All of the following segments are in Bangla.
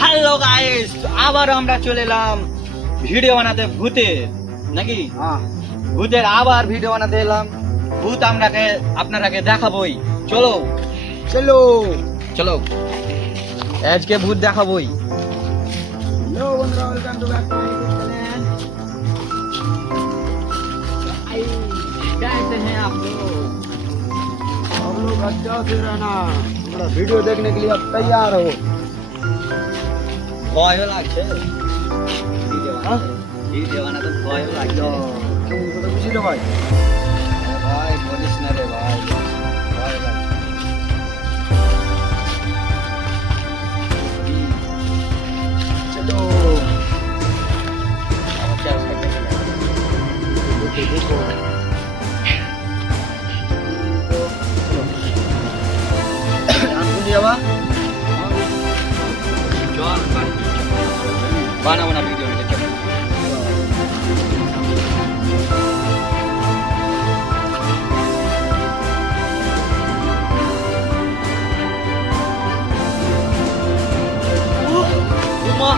হ্যালো গাইস, আবার আমরা চলে এলাম ভিডিও বানাতে ভূতের, নাকি? ভূতের আবার ভিডিও বানাতে এলাম। ভূত আপনারাকে দেখাবোই। চলো চলো চলো, আজকে ভূত দেখাবোই। हेलो बंधुरा, welcome to back to my channel. कैसे हैं आप लोग? आप लोग अच्छा से रहना, हमारा वीडियो देखने के लिए आप तैयार हो। ভয়ও লাগছে ভিডিও বানাতে, ভয়ও লাগছে। तुमको तो खुशी लो भाई। ভাই বলিস না রে ভাই, ভয় লাগছে। चलो আমার চার সাইডে চলে গেল। देखो ध्यान से दिया बा। चल बना बना वीडियो में चल। घुमा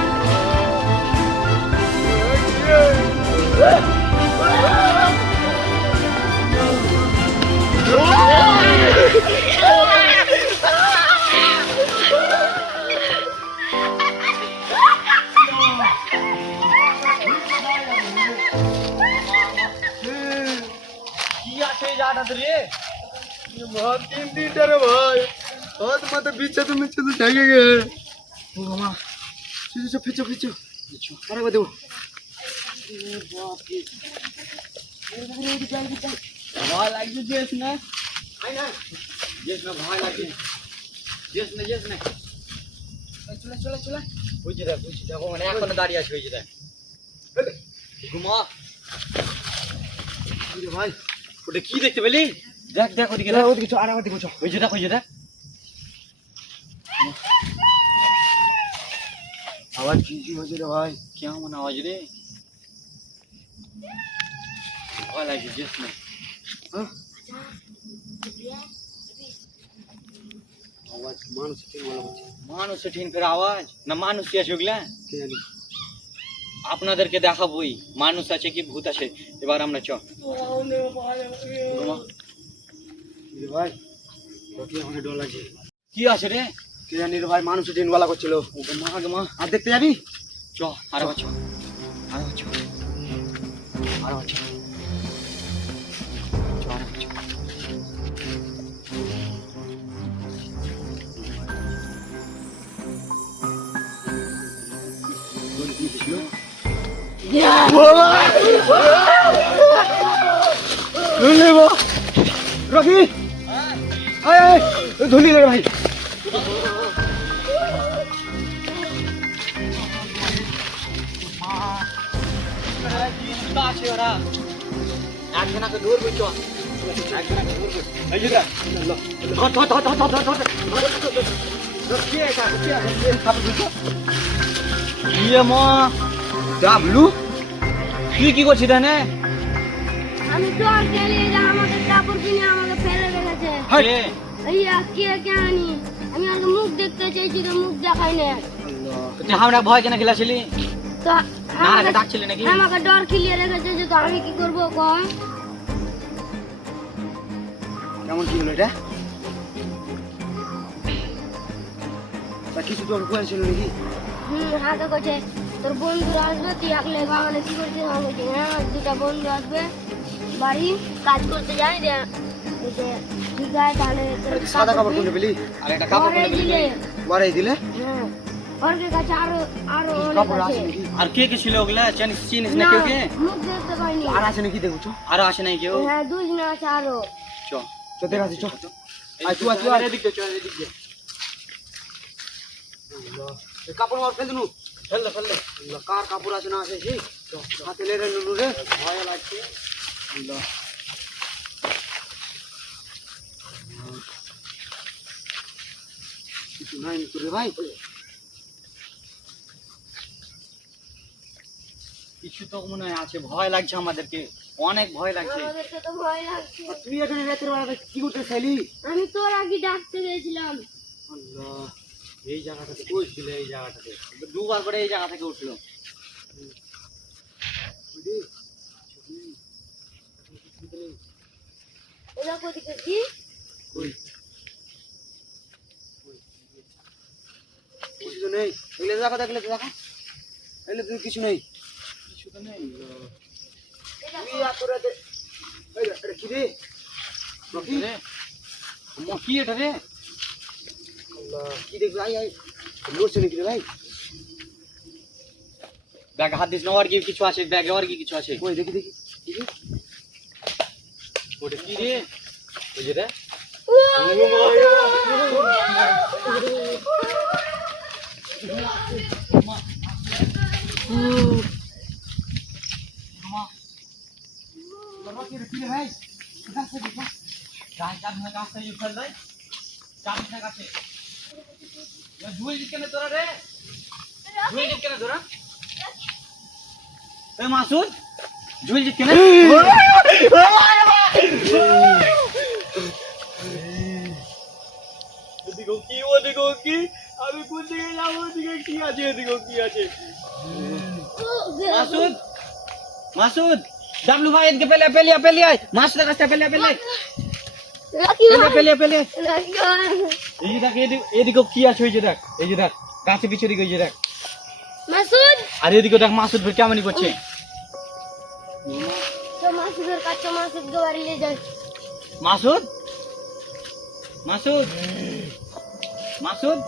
बहुत तीन दिन डरे भाई, बहुत मत पीछे तुम चलो जाएंगे। ओ मामा चलो खींचो खींचो अरे वो देखो ভয় লাগছে জেস না, আই না জেস না, ভয় লাগছে জেস না, জেস না। চলে চলে চলে, বুঝে দেখো মানে এখনো দাঁড়িয়ে আছে, বুঝে দেখ। ঘুমা भाई, ওটা কি দেখতে পেলি? দেখ দেখ ওদিকে, वो देखो अरे वो देखो বুঝে দেখ, বুঝে দেখ। आवाज की हो रे भाई। কেমন আওয়াজ রে? ভয় লাগছে জেস না। हाँ आवाज मानुष के वाला बच्चा মানুষ ঠিন ফের আওয়াজ না, মানুষ কি আছে ওগুলা? के जानी আপনাদেরকে দেখাবোই মানুষ আছে কি ভূত আছে। এবার আমরা চ ঘুমা। रे भाई ওকে অনেক ডর লাগছে। কি আছে রে? কে জানি রে ভাই, মানুষ ট্রেন वाला করছিল। ওকে মা গে মা, আর দেখতে যাবি? চ আরে বাচ্চ, আরে বাচ্চ, আরে বাচ্চ, চ আরে বাচ্চ। ধুলি বো রকি, আয় আয় ধুলি রে ভাই। আছে ওরা একজনাকে ধরবি, চ একজনাকে ধরবি। এই যে দেখ, ধর ধর ধর ধর ধর ধর ধর। কি এটা কি আছে? ইয়ে মা ডাবলু, তুই কি করছিস রে? আমি তো আর গেলে আমাকে কাপড় কিনে আমাকে ফেলে রেখেছে। হায় এইয়া কে জানি, আমি আর মুখ দেখতে চাইছি তো মুখ দেখাই না। তুই আমরা ভয় কেন খেলাছিলি? তো না রে ডাকছিলি নাকি? আমাকে ডর খিলিয়ে রেখেছে যে, তো আমি কি করবো কম? কেমন কি হলো এটা? তা কিছু তো করেছিল নাকি? হাতে করছে তোর বন্ধুরা আসবে, তুই একলে বাগানে কি করছিস? আমি বলছি হ্যাঁ, দুটা বন্ধু আসবে, বাড়ি কাজ করতে যাই রে। বলছে ঠিক আছে তাহলে তোর সাদা কাপড় কোনে পেলি? আর একটা কাপড় ঘরে পরে দিলে। বাড়াই দিলে হ্যাঁ, ওর কাছে আরো আরো অনেক কাপড় আছে। আছে নাকি? আর কে কে ছিল ওগুলা? চিনিস না না, কেউ কে? মুখ দেখতে পাইনি। আর আছে নাকি দেখছো? আর আসে নাই কেউ? হ্যাঁ, দুজন আছে আরো। চ তো দেখাচ্ছি চ। আয় তুই আয়, তুই আয়। এদিক দে, চল এদিক দে। এই কাপড় মার ফেল দিনু। ফেল দে, ফেল দে। কার কাপড় আছে না আছে সেই হাতে লে রে নুনু রে। ভয় লাগছে। আল্লাহ কিছু নাই করে ভাই। কিছু তো মনে হয় আছে, ভয় লাগছে আমাদেরকে, অনেক ভয় লাগছে। আমাদেরকে তো ভয় লাগছে। তুই এখানে রাতের বেলা কি করতে চাইলি? আমি তোর আগে ডাকতে গেছিলাম। আল্লাহ এই জায়গাটাতে কই ছিল? এই জায়গাটাতে দুবার করে এই জায়গা থেকে উঠলো। ওরা কোদিকে কি কই কিছু তো নেই। এগুলো দেখো, দেখলে তো দেখো, এগুলো তো কিছু নেই। কিছু তো নেই। এই আতরাতে এই এটা কি রে? কি রে? কি এটা রে? আল্লাহ, কি দেখবি? আই আই লড়ছে নাকি রে ভাই? ব্যাগ হাত দিস না, আর কি কিছু আছে ব্যাগে? আর কি কিছু আছে? কই দেখি দেখি দেখি। ওটা কি রে? ওই যে রে মাসুদ ঝুল জিত কেন? ওদিকেও কি, ওদিকেও কি, আমি কোন দিকে যাবো? ওদিকে কি আছে? ওদিকেও কি আছে? মাসুদ, মাসুদ, ডাবলু ভাই এদিকে পেলে পেলে পেলে আয়। মাসুদের কাছে পেলে পেলে রাখি পেলে পেলে পেলে। রাখি এই যে দেখ, এদিকেও কি আছে? ওই যে দেখ, এই যে দেখ গাছে পিছু দিকে, ওই যে দেখ। মাসুদ আর এদিকে দেখ মাসুদ ভাই কেমনই করছে। তো মাসুদের কাছে মাসুদকে বাড়ি নিয়ে যায়। মাসুদ, মাসুদ, মাসুদ,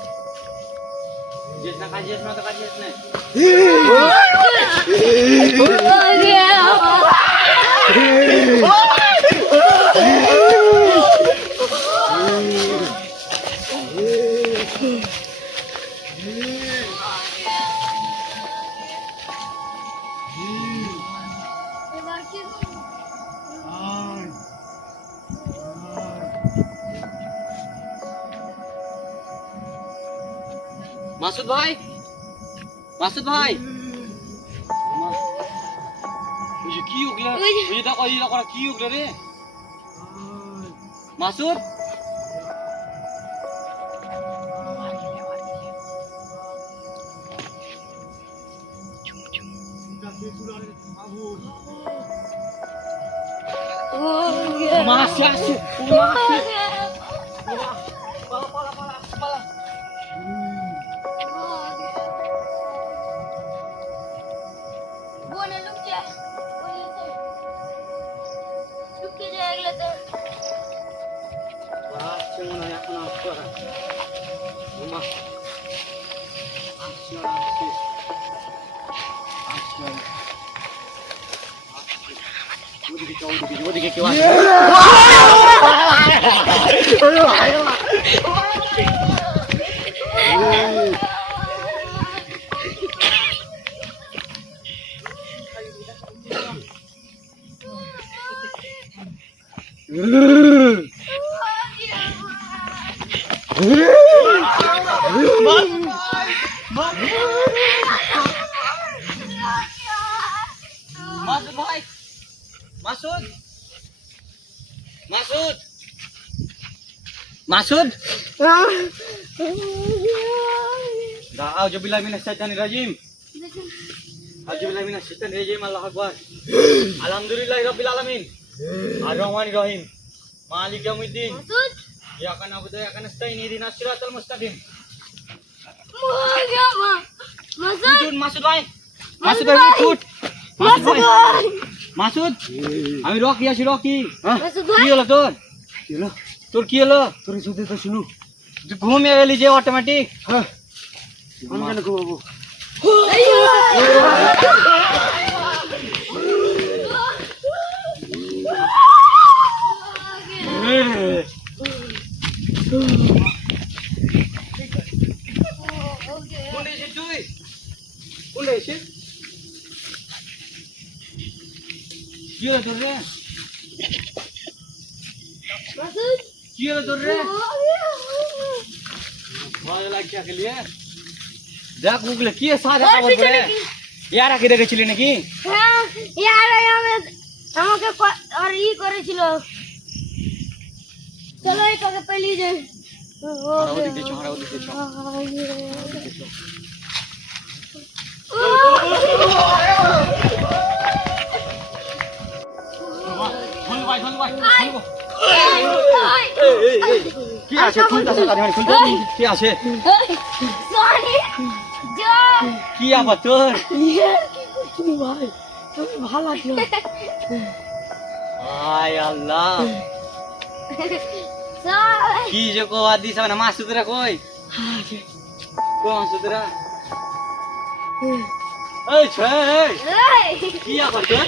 যেস না কাজ, যেস না তো কাজ, যেস না। এবার কি মাসুদ ভাই, মাসুদ ভাই, ওই যে কি উগলে, ওই যে দেখো, এই দেখো কি উগলে রে মাসুদ। মাসি আসে, মাসি পালা পালা পালা পালা। বোনে লুকিয়ে লুকিয়ে যায় এগুলো তো। আসছে মনে হয়, এখন আসছে ওরা। ওমা, আসছে ওরা, আসছে, আসছে ওরা। ওদিকে কেউ, ওদিকে কেউ আসছে। মাসুদ ভাই, মাসুদ, মাসুদ, মাসুদ, আউযু বিল্লাহি মিনাশ শাইতানির রাজিম, আউযু বিল্লাহি মিনাশ শাইতানির রাজিম। আল্লাহু আকবার। আলহামদুলিল্লাহি রাব্বিল আলামিন, আর রহমানির রহিম, মালিক ইয়াউমিদ্দিন, মাসুদ ইয়াকা নাবুদু ওয়া ইয়াকা নাস্তাইন, ইহদিনাস সিরাতাল মুস্তাকিম। মাসুদ উঠুন মাসুদ ভাই, মাসুদ ভাই উঠ, মাসুদ ভাই, মাসুদ, আমি রকি আছি, রকি। মাসুদ কি ভাই হলো তোর? কি হলো? তোর কি হলো? তোর সাথে তো শুনু। তুই ঘুমিয়ে গেলি যে অটোমেটিক? হ্যাঁ, আমি কেন ঘুমাবো? কোনটা এসে তুই? কোনটা এসে? কি হলো তোর রে? মাসুদ কি হলো তোর রে? ভালো লাগছে খেলিয়ে? দেখ ওগুলো কি সাদা কাপড় পরে? ইয়ারা কি দেখেছিলি নাকি? হ্যাঁ ইয়ার আমাকে আর ই করেছিল। চলো এই তোকে পেলিয়ে যাই। আমরা ওদিক দিয়ে চল, আমরা ওদিক দিয়ে চল। খোল ভাই, খোল ভাই, খোল। কি আছে? খুলতে আছে গাড়ি, খুলতে আছে। কি আছে? সরি যা কি আবার তোর? কি ভাই তুমি ভালো আছো আয় আল্লাহ, সরি কি যে কোয়া দিছ না মাসুদরা কই? কোন মাসুদরা? এই ছে, এই কি আবার তোর?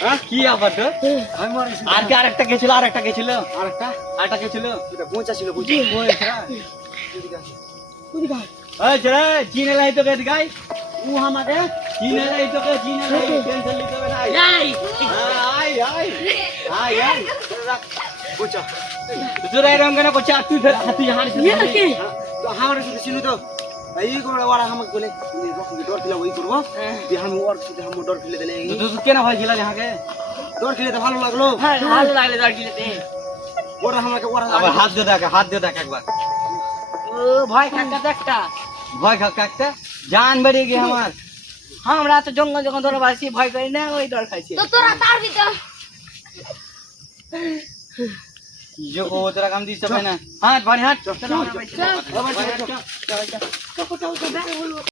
হ্যাঁ, কি আবার তোর? আমি মারিস আর কি আরেকটা গেছিল, আরেকটা গেছিল, আরেকটা আরেকটা গেছিল। এটা পৌঁছা ছিল বুঝি ওই ছেড়া। কোদি ভাই এই ছেড়া, চিনে লাই তোকে গাই। ও আমাকে চিনে লাই তোকে, চিনে লাই, টেনশন নিতে হবে না। এই আয় আয় আয় আয়। পৌঁছা তোরা এরকম কেন করছিস? আর তুই ফের তুই হারিস না। তো আমার সাথে ছিল তো এই করে ওরা আমাকে বলে ডর খেলা ওই করবো যে আমি ওর সাথে আমি ডর খেলে দিলে তুই কেন ভয় ছিল যাহাকে? ডর খেলে তো ভালো লাগলো ভালো লাগলে দর গিলেতে। ওরা আমাকে ওরা আবার হাত দিয়ে দেখ, হাত দিয়ে দেখ একবার। ও ভয় খাক্কা তো একটা ভয় খাক একটা জান বেরিয়ে গিয়ে আমার। আমরা তো জঙ্গল যখন ধরে বাসি ভয় করি না ওই ডর খাইছি তো তোরা তার ভিতর কি যে কো তোরা কাম দিছ না। হাট ভাই হাট। চল আমরা বাইরে চল। চল